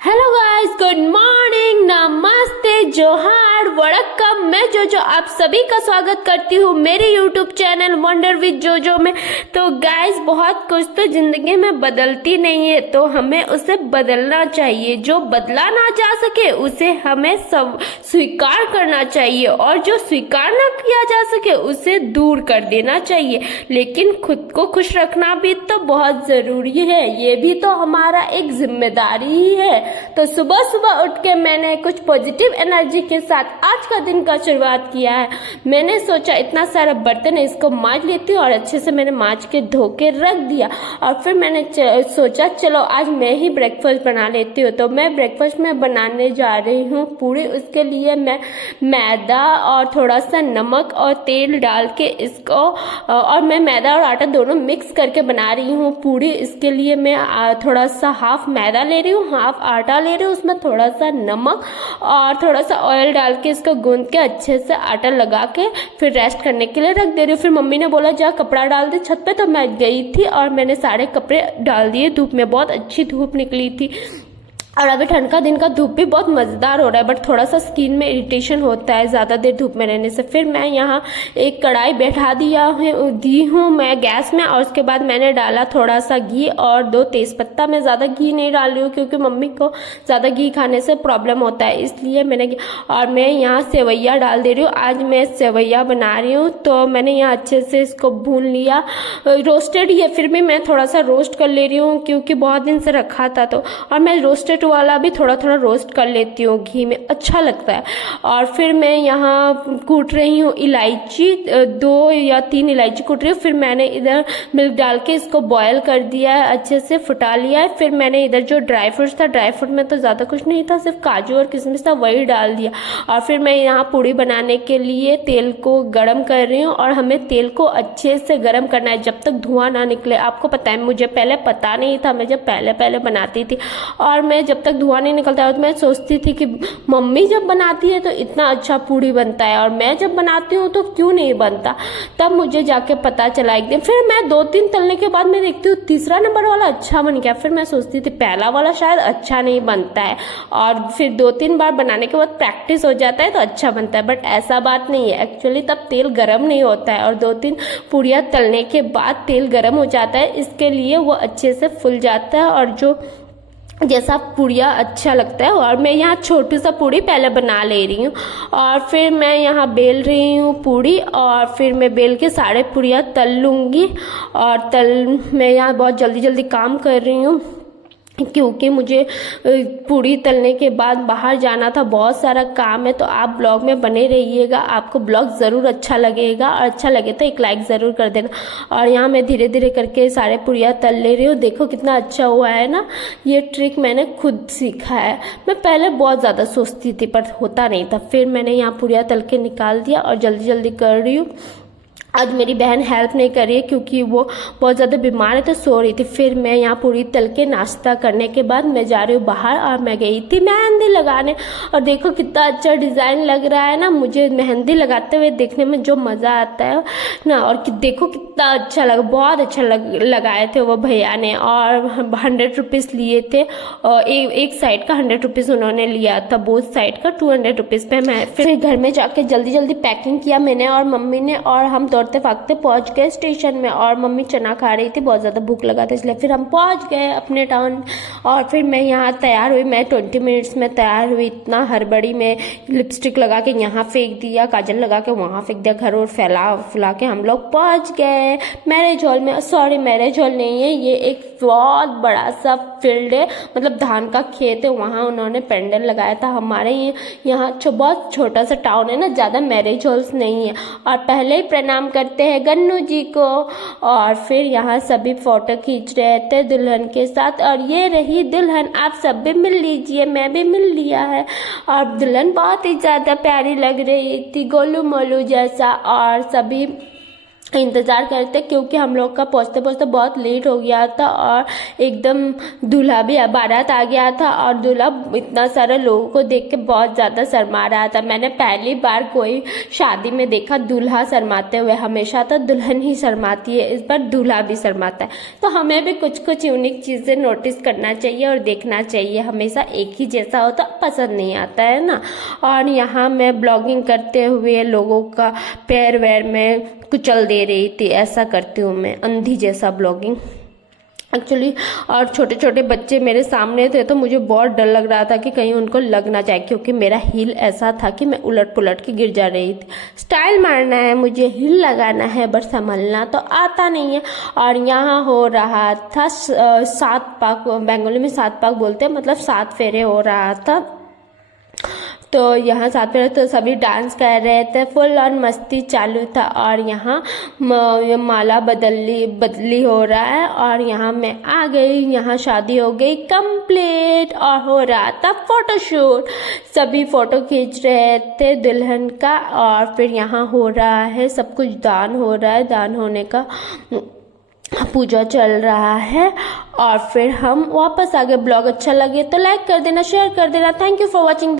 Hello guys, good morning, नमस्ते, जोहार, वड़क्कम। मैं जोजो आप सभी का स्वागत करती हूँ मेरे यूट्यूब चैनल वंडर विद जोजो में। तो गाइस, बहुत कुछ तो जिंदगी में बदलती नहीं है, तो हमें उसे बदलना चाहिए। जो बदला ना जा सके उसे हमें सब स्वीकार करना चाहिए, और जो स्वीकार ना किया जा सके उसे दूर कर देना चाहिए। लेकिन खुद को खुश रखना भी तो बहुत जरूरी है, ये भी तो हमारा एक जिम्मेदारी ही है। तो सुबह सुबह उठ के मैंने कुछ पॉजिटिव एनर्जी के साथ आज का दिन का शुरुआत किया है। मैंने सोचा इतना सारा बर्तन है, इसको मांज लेती हूँ, और अच्छे से मैंने मांज के धो के रख दिया। और फिर मैंने सोचा चलो आज मैं ही ब्रेकफास्ट बना लेती हूँ। तो मैं ब्रेकफास्ट में बनाने जा रही हूँ पूरी। उसके लिए मैं मैदा और थोड़ा सा नमक और तेल डाल के इसको, और मैं मैदा और आटा दोनों मिक्स करके बना रही हूँ पूरी। इसके लिए मैं थोड़ा सा हाफ मैदा ले रही हूँ, हाफ आटा ले रही हूँ, उसमें थोड़ा सा नमक और थोड़ा सा ऑयल डाल के इसको गूंद के अच्छे से आटा लगा के फिर रेस्ट करने के लिए रख दे रही हूँ। फिर मम्मी ने बोला जा कपड़ा डाल दे छत पे, तो मैं गई थी और मैंने सारे कपड़े डाल दिए धूप में। बहुत अच्छी धूप निकली थी, और अभी ठंड का दिन का धूप भी बहुत मज़ेदार हो रहा है, बट थोड़ा सा स्किन में इरिटेशन होता है ज़्यादा देर धूप में रहने से। फिर मैं यहाँ एक कढ़ाई बैठा दी हूँ मैं गैस में, और उसके बाद मैंने डाला थोड़ा सा घी और 2 तेज़पत्ता। मैं ज़्यादा घी नहीं डाल रही हूँ क्योंकि मम्मी को ज़्यादा घी खाने से प्रॉब्लम होता है, इसलिए मैंने। और मैं यहाँ सेवैया डाल दे रही हूँ, आज मैं सेवैया बना रही हूँ। तो मैंने यहाँ अच्छे से इसको भून लिया, रोस्टेड ही है फिर भी मैं थोड़ा सा रोस्ट कर ले रही हूँ क्योंकि बहुत दिन से रखा था। तो और मैं रोस्टेड वाला भी थोड़ा थोड़ा रोस्ट कर लेती हूँ घी में, अच्छा लगता है। और फिर मैं यहाँ कूट रही हूँ इलायची, 2 या 3 इलायची कूट रही हूँ। फिर मैंने इधर मिल्क डाल के इसको बॉयल कर दिया है, अच्छे से फुटा लिया है। फिर मैंने इधर जो ड्राई फ्रूट्स था, ड्राई फ्रूट में तो ज़्यादा कुछ नहीं था, सिर्फ काजू और किशमिश था, वही डाल दिया। और फिर मैं यहाँ पूड़ी बनाने के लिए तेल को गर्म कर रही हूँ, और हमें तेल को अच्छे से गर्म करना है जब तक धुआं ना निकले। आपको पता है मुझे पहले पता नहीं था, मैं जब पहले बनाती थी, और मैं जब तक धुआं नहीं निकलता है तो मैं सोचती थी कि मम्मी जब बनाती है तो इतना अच्छा पूड़ी बनता है, और मैं जब बनाती हूँ तो क्यों नहीं बनता। तब मुझे जाके पता चला एक दिन। फिर मैं 2-3 तलने के बाद मैं देखती हूँ तीसरा नंबर वाला अच्छा बन गया। फिर मैं सोचती थी पहला वाला शायद अच्छा नहीं बनता है, और फिर 2-3 बार बनाने के बाद प्रैक्टिस हो जाता है तो अच्छा बनता है। बट ऐसा बात नहीं है, एक्चुअली तब तेल गर्म नहीं होता है, और 2-3 पूड़ियाँ तलने के बाद तेल गर्म हो जाता है, इसके लिए वो अच्छे से फूल जाता है और जो जैसा पूड़िया अच्छा लगता है। और मैं यहाँ छोटी सा पूड़ी पहले बना ले रही हूँ, और फिर मैं यहाँ बेल रही हूँ पूड़ी, और फिर मैं बेल के सारे पूड़ियाँ तल लूँगी। और मैं यहाँ बहुत जल्दी जल्दी काम कर रही हूँ क्योंकि मुझे पूड़ी तलने के बाद बाहर जाना था, बहुत सारा काम है। तो आप ब्लॉग में बने रहिएगा, आपको ब्लॉग ज़रूर अच्छा लगेगा, और अच्छा लगे तो एक लाइक ज़रूर कर देना। और यहाँ मैं धीरे धीरे करके सारे पूड़ियाँ तल ले रही हूँ। देखो कितना अच्छा हुआ है ना, ये ट्रिक मैंने खुद सीखा है। मैं पहले बहुत ज़्यादा सोचती थी पर होता नहीं था। फिर मैंने यहाँ पूड़ियाँ तल के निकाल दिया और जल्दी जल्दी कर रही हूँ। आज मेरी बहन हेल्प नहीं कर रही है क्योंकि वो बहुत ज़्यादा बीमार है, तो सो रही थी। फिर मैं यहाँ पूरी तल के नाश्ता करने के बाद मैं जा रही हूँ बाहर, और मैं गई थी मेहंदी लगाने। और देखो कितना अच्छा डिज़ाइन लग रहा है ना, मुझे मेहंदी लगाते हुए देखने में जो मज़ा आता है ना। और देखो कितना अच्छा लगा, बहुत अच्छा लगाए थे वो भैया ने, और 100 रुपीज़ लिए थे, और एक साइड का 100 रुपीज़ उन्होंने लिया था, बोथ साइड का 200 रुपीज़ पे। मैं फिर घर में जाके जल्दी जल्दी पैकिंग किया मैंने और मम्मी ने, और हम दौड़ते भागते पहुंच गए स्टेशन में। और मम्मी चना खा रही थी, बहुत ज़्यादा भूख लगा था, इसलिए फिर हम पहुंच गए अपने टाउन। और फिर मैं यहाँ तैयार हुई, मैं 20 मिनट्स में तैयार हुई। इतना हड़बड़ी में लिपस्टिक लगा के यहाँ फेंक दिया, काजल लगा के वहाँ फेंक दिया, घर और फैला के हम लोग पहुँच गए मैरिज हॉल में। सॉरी, मैरिज हॉल नहीं है, ये एक बहुत बड़ा सा फील्ड है, मतलब धान का खेत है, वहाँ उन्होंने पेंडल लगाया था। हमारे यहाँ बहुत छोटा सा टाउन है ना, ज़्यादा मैरिज हॉल्स नहीं है। और पहले ही प्रणाम करते हैं गन्नू जी को, और फिर यहाँ सभी फोटो खींच रहे थे दुल्हन के साथ। और ये रही दुल्हन, आप सब भी मिल लीजिए, मैं भी मिल लिया है। और दुल्हन बहुत ही ज़्यादा प्यारी लग रही थी, गोलू मोलू जैसा। और सभी इंतज़ार करते क्योंकि हम लोग का पहुँचते पहुँचते बहुत लेट हो गया था और एकदम दूल्हा भी बारात आ गया था और दूल्हा इतना सारा लोगों को देख के बहुत ज़्यादा शर्मा रहा था। मैंने पहली बार कोई शादी में देखा दूल्हा शर्माते हुए, हमेशा तो दुल्हन ही शर्माती है, इस बार दूल्हा भी शर्माता है। तो हमें भी कुछ कुछ यूनिक चीज़ें नोटिस करना चाहिए और देखना चाहिए, हमेशा एक ही जैसा हो तो पसंद नहीं आता है ना। और यहाँ मैं ब्लॉगिंग करते हुए लोगों का पैर वैर में कुचल दे रही थी, ऐसा करती हूँ मैं, अंधी जैसा ब्लॉगिंग एक्चुअली। और छोटे छोटे बच्चे मेरे सामने थे तो मुझे बहुत डर लग रहा था कि कहीं उनको लग ना जाए, क्योंकि मेरा हील ऐसा था कि मैं उलट पुलट के गिर जा रही थी। स्टाइल मारना है मुझे, हील लगाना है, बस संभलना तो आता नहीं है। और यहाँ हो रहा था 7 पाक, बंगाली में 7 पाक बोलते हैं, मतलब 7 फेरे हो रहा था। तो यहाँ 7 फेरे तो सभी डांस कर रहे थे, फुल ऑन मस्ती चालू था। और यहाँ माला बदली हो रहा है और यहाँ मैं आ गई, यहाँ शादी हो गई कंप्लीट और हो रहा था फोटोशूट। सभी फोटो खींच रहे थे दुल्हन का और फिर यहाँ हो रहा है सब कुछ, दान हो रहा है, दान होने का पूजा चल रहा है। और फिर हम वापस आ गए। ब्लॉग अच्छा लगे तो लाइक कर देना, शेयर कर देना। Thank you for watching.